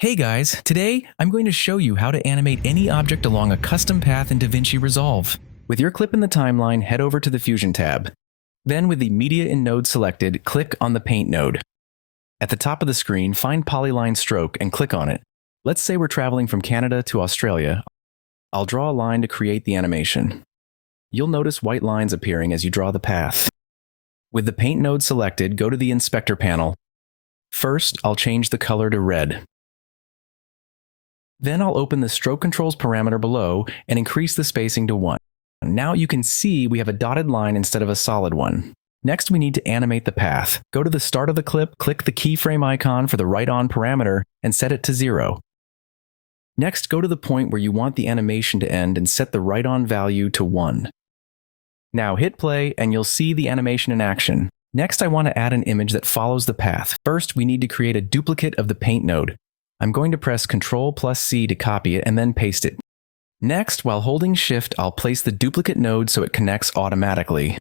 Hey guys, today I'm going to show you how to animate any object along a custom path in DaVinci Resolve. With your clip in the timeline, head over to the Fusion tab. Then with the Media in Node selected, click on the Paint node. At the top of the screen, find Polyline Stroke and click on it. Let's say we're traveling from Canada to Australia. I'll draw a line to create the animation. You'll notice white lines appearing as you draw the path. With the Paint node selected, go to the Inspector panel. First, I'll change the color to red. Then I'll open the Stroke Controls parameter below and increase the spacing to 1. Now you can see we have a dotted line instead of a solid one. Next, we need to animate the path. Go to the start of the clip, click the keyframe icon for the right-on parameter, and set it to 0. Next, go to the point where you want the animation to end and set the right-on value to 1. Now hit play and you'll see the animation in action. Next, I want to add an image that follows the path. First, we need to create a duplicate of the Paint node. I'm going to press Ctrl+C to copy it and then paste it. Next, while holding Shift, I'll place the duplicate node so it connects automatically.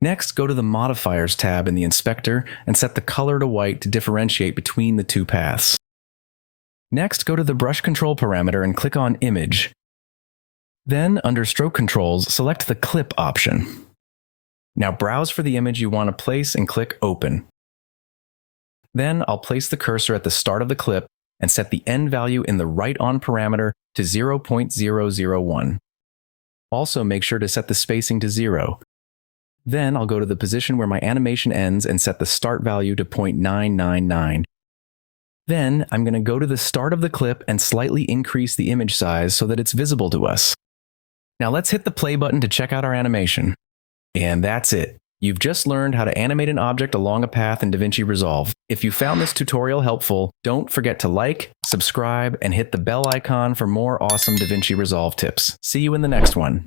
Next, go to the Modifiers tab in the Inspector and set the color to white to differentiate between the two paths. Next, go to the Brush Control parameter and click on Image. Then, under Stroke Controls, select the Clip option. Now browse for the image you want to place and click Open. Then, I'll place the cursor at the start of the clip and set the end value in the right-on parameter to 0.001. Also make sure to set the spacing to 0. Then I'll go to the position where my animation ends and set the start value to 0.999. Then I'm going to go to the start of the clip and slightly increase the image size so that it's visible to us. Now let's hit the play button to check out our animation. And that's it. You've just learned how to animate an object along a path in DaVinci Resolve. If you found this tutorial helpful, don't forget to like, subscribe, and hit the bell icon for more awesome DaVinci Resolve tips. See you in the next one.